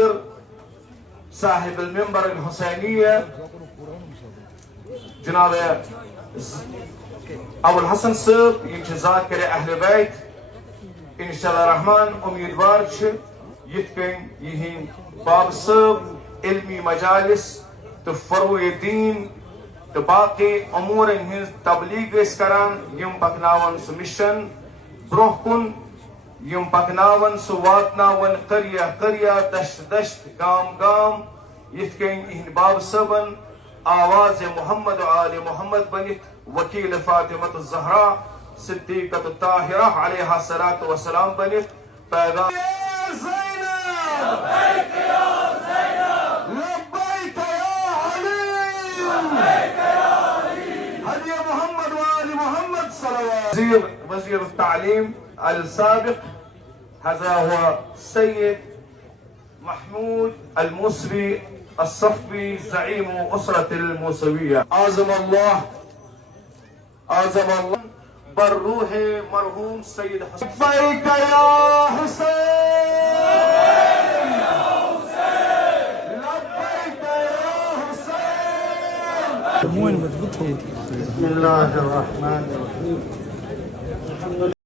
الصدر صاحب المنبر الحسينية جناب ابو الحسن صاحب يمشي ذاكر اهل بيت ان شاء الله الرحمن امیدوار يتكن يهين باب صاحب علمي مجالس تفروع الدين باقي امور هنز تبلیغ کران یم پکناون سو مشن برہ کن یم پکناون سو واتناون قریہ قریہ دشت دشت گام گام یت کن اہن باب صبن آواز محمد و آل محمد بنت وکیل فاطمۃ الزہرا صدیقۃ الطاہرہ علیہ الصلوۃ والسلام بنت پیغام وزير التعليم السابق هذا هو السيد محمود الموسوي الصفوي زعيم أسرة الموسوية. أعظم الله بالروح مرحوم سيد حسين. لبيك يا حسين لبيك يا حسين. بسم الله الرحمن الرحيم.